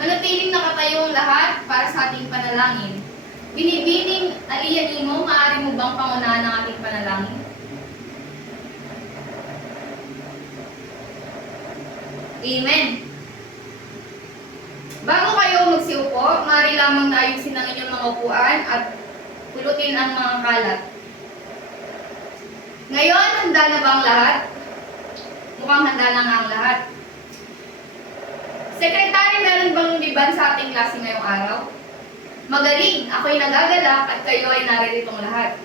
Manatiling nakatayong lahat para sa ating panalangin. Binibining aliyanimo, maaari mo bang pangunahan ang ating panalangin? Amen. Bago kayo magsiupo, maaari lamang na ayusin ang inyong mga upuan at pulutin ang mga kalat. Ngayon, handa na ba ang lahat? Mukhang handa na nga ang lahat. Sekretary, meron bang liban sa ating klase ngayong araw? Magaling, ako'y nagagalak at kayo ay narirитong lahat.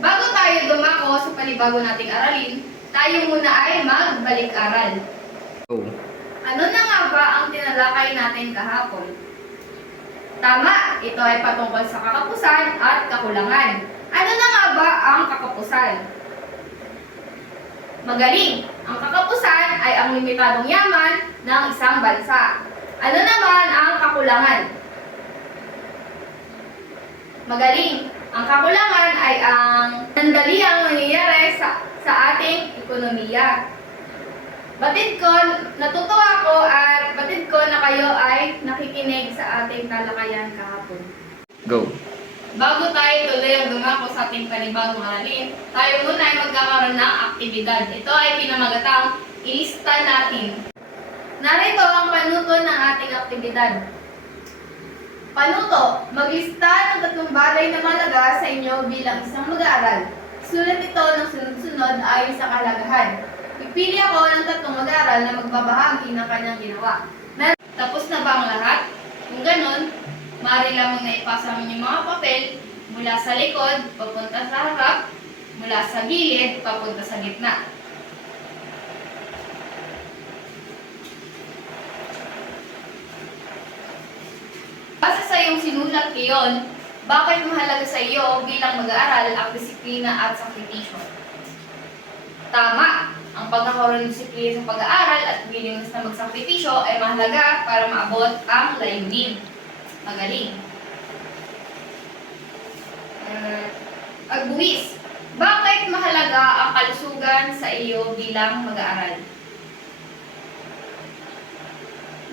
Bago tayo dumako sa panibago nating aralin, tayo muna ay magbalik-aral. Ano na nga ba ang tinalakay natin kahapon? Tama, ito ay patungkol sa kakapusan at kakulangan. Ano na nga ba ang kakapusan? Magaling, ang kakapusan ay ang limitadong yaman ng isang bansa. Ano naman ang kakulangan? Magaling, ang kakulangan ay ang sandaliang nangyayari sa ating ekonomiya. Batid ko, natutuwa ko at batid ko na kayo ay nakikinig sa ating talakayan kahapon. Go! Bago tayo tuloy ang dumako sa ating panibagong aralin, tayo muna ay magkakaroon ng aktibidad. Ito ay pinamagatang ilista natin. Narito ang panuto ng ating aktibidad. Panuto, maglista ng 3 bagay na mahalaga sa inyo bilang isang mag-aaral. Sulat ito ng sunod-sunod ayon sa kalagahan. Ipili ako ng 3 mag-aaral na magbabahagi ng kanyang ginawa. Tapos na ba ang lahat? Kung ganon, maaari lamang na ipasa mo yung mga papel mula sa likod, papunta sa harap, mula sa gilid, papunta sa gitna. Base sa iyong sinulat ngayon, bakit mahalaga sa iyo bilang mag-aaral ang disiplina at sakripisyo? Tama! Ang pagkakaroon ng disiplina sa pag-aaral at willingness na magsakripisyo ay mahalaga para maabot ang layunin. Magaling. Agbuwis. Bakit mahalaga ang kalusugan sa iyo bilang mag-aaral?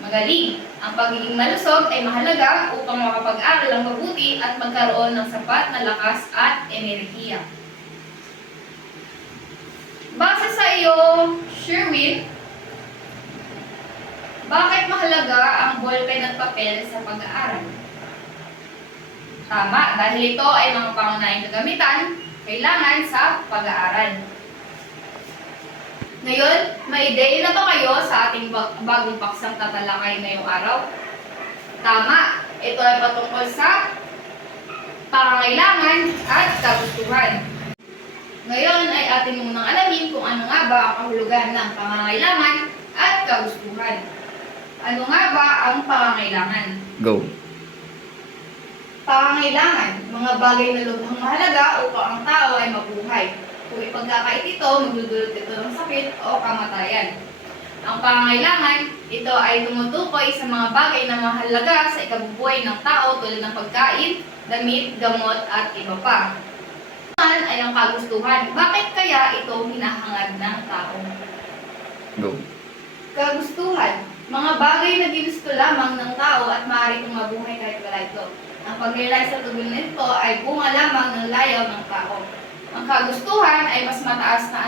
Magaling. Ang pagiging malusog ay mahalaga upang makapag-aral ng mabuti at magkaroon ng sapat na lakas at enerhiya. Base sa iyo, Sherwin, bakit mahalaga ang ballpen at papel sa pag-aaral? Tama, dahil ito ay mga pangunahing kagamitan kailangan sa pag-aaral. Ngayon, may ideya na ba kayo sa ating bagong paksang tatalakay ngayong araw? Tama, ito ay patungkol sa pangangailangan at kagustuhan. Ngayon ay atin munang alamin kung ano nga ba ang kahulugan ng pangangailangan at kagustuhan. Ano nga ba ang pangangailangan? Go! Pangangailangan, mga bagay na lubhang mahalaga upang ang tao ay mabuhay. Kung ipagkakait ito, magdudulot ito ng sakit o kamatayan. Ang pangangailangan, ito ay tumutukoy sa mga bagay na mahalaga sa ikabubuhay ng tao tulad ng pagkain, damit, gamot at iba pa. Ay ang kagustuhan. Bakit kaya ito hinahangad ng tao? Go! Kagustuhan, mga bagay na ginusto lamang ng tao at maaari itong mabuhay kahit wala ito. Ang pag-realize sa tubig nito ay bunga lamang ng layaw ng tao. Ang kagustuhan ay mas mataas na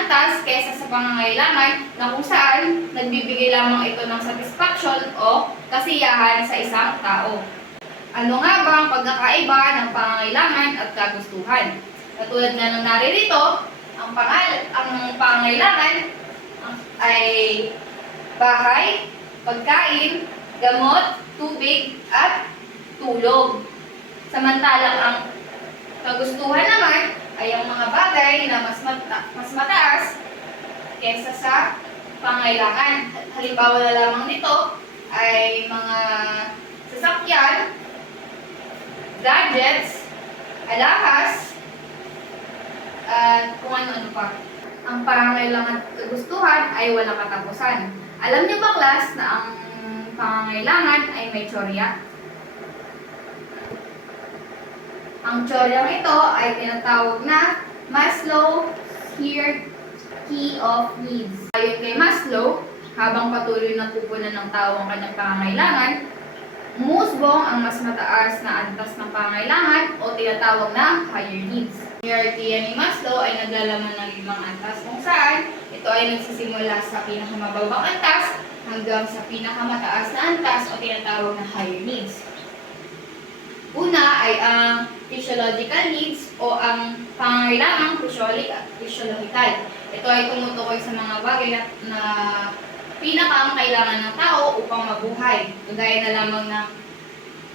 antas kaysa sa pangangailangan na kung saan nagbibigay lamang ito ng satisfaction o kasiyahan sa isang tao. Ano nga ba ang pagkakaiba ng pangangailangan at kagustuhan? Katulad nga ng naririto, ang pangangailangan ay bahay, pagkain, gamot, tubig, at tulog. Samantalang ang kagustuhan naman ay ang mga bagay na mas mataas kaysa sa pangangailangan. Halimbawa na lamang nito ay mga sasakyan, gadgets, alahas, at kung ano-ano pa. Ang pangangailangan at kagustuhan ay walang katapusan. Alam niyo ba, class, na ang pangangailangan ay may tsorya? Ang tsoryang ito ay tinatawag na Maslow's hierarchy of needs. Ayon kay Maslow, habang patuloy na pupunan ng tao ang kanyang pangangailangan, umusbong ang mas mataas na antas ng pangangailangan o tinatawag na higher needs. Hierarchy ni Maslow ay naglalaman ng 5 antas kung saan ito ay nagsisimula sa pinakamababang antas hanggang sa pinakamataas na antas o tinatawag na higher needs. Una ay ang physiological needs o ang pangangailangang physiological. Ito ay tumutukoy sa mga bagay na pinakakailangan ng tao upang mabuhay. Kagaya na lamang ng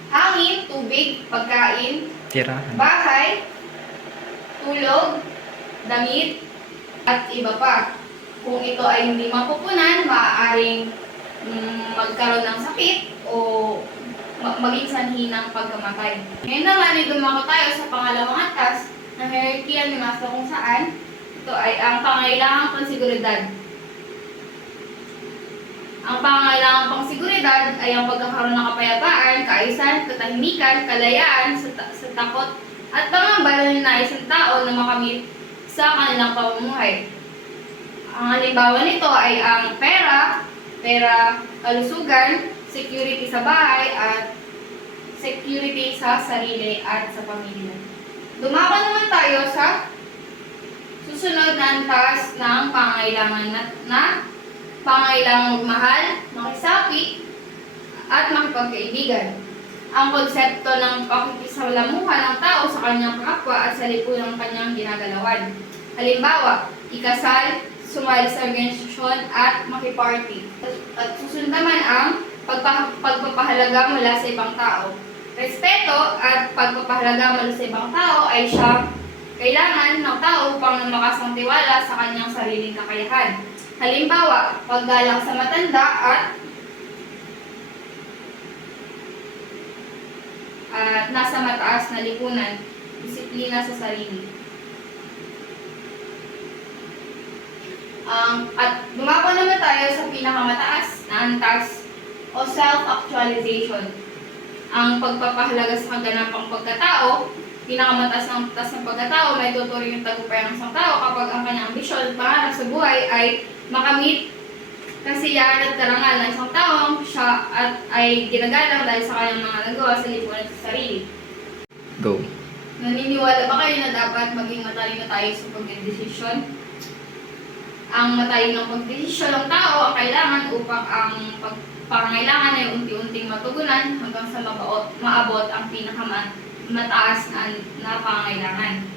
hangin, tubig, pagkain, Tirahan. bahay, tulog, damit, at iba pa. Kung ito ay hindi mapupunan, maaaring magkaroon ng sakit o maging sanhi ng pagkamatay. Ngayon naman, dumako tayo sa pangalawang antas ng hierarchy ni Maslow kung saan ito ay ang pangailangang pansiguridad. Ang pangailangang pangsiguridad ay ang pagkakaroon ng kapayapaan, kaayusan, katahimikan, kalayaan sa takot at pangamba na isang tao na makamit sa kanilang pamumuhay. Ang halimbawa nito ay ang pera, kalusugan, security sa bahay, at security sa sarili at sa pamilya. Dumako naman tayo sa susunod na antas ng pangailangan na pangailangang magmahal, makisapi, at makipagkaibigan. Ang konsepto ng pakikisalamuha ng tao sa kanyang kapwa at sa lipunang kanyang ginagalawan. Halimbawa, ikasal, sumali sa organisasyon, at makiparty. At susunod naman ang pagpapahalaga mula sa ibang tao. Respeto at pagpapahalaga mula sa ibang tao ay siyang kailangan ng tao upang lumakas ang tiwala sa kanyang sariling kakayahan. Halimbawa, paggalang sa matanda at nasa mataas na lipunan, disiplina sa sarili. At dumako naman tayo sa pinakamataas na antas o self-actualization. Ang pagpapahalaga sa kaganapang pagkatao, pinakamataas ng antas ng pagkatao, may tuturing yung tagumpay ng isang tao kapag ang kanyang ambisyon, pangarap sa buhay ay makamit kasiyahan at karangal ng isang tao siya at ay ginagalang dahil sa kanyang mga nagawa sa lipunan sa sarili. Go. Naniniwala ba kayo na dapat maging matalino tayo sa pagdedesisyon? Ang matalino ng pagdesisyon ng tao ang kailangan upang ang pangangailangan ay unti-unting matugunan hanggang sa maabot ang pinakamataas na pangangailangan.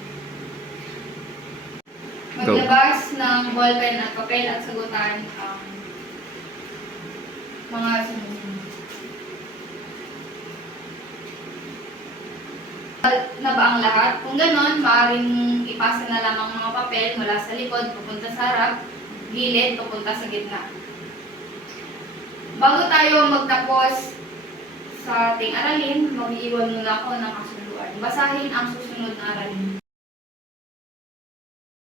Maglabas ng ballpen at papel at sagutan ang mga sumusunod. Na ba ang lahat? Kung ganon, maaaring ipasa na lamang mga papel mula sa likod, pupunta sa harap, gilid, pupunta sa gitna. Bago tayo magtapos sa ating aralin, mag-iwan muna ako ng kasunduan. Basahin ang susunod na aralin.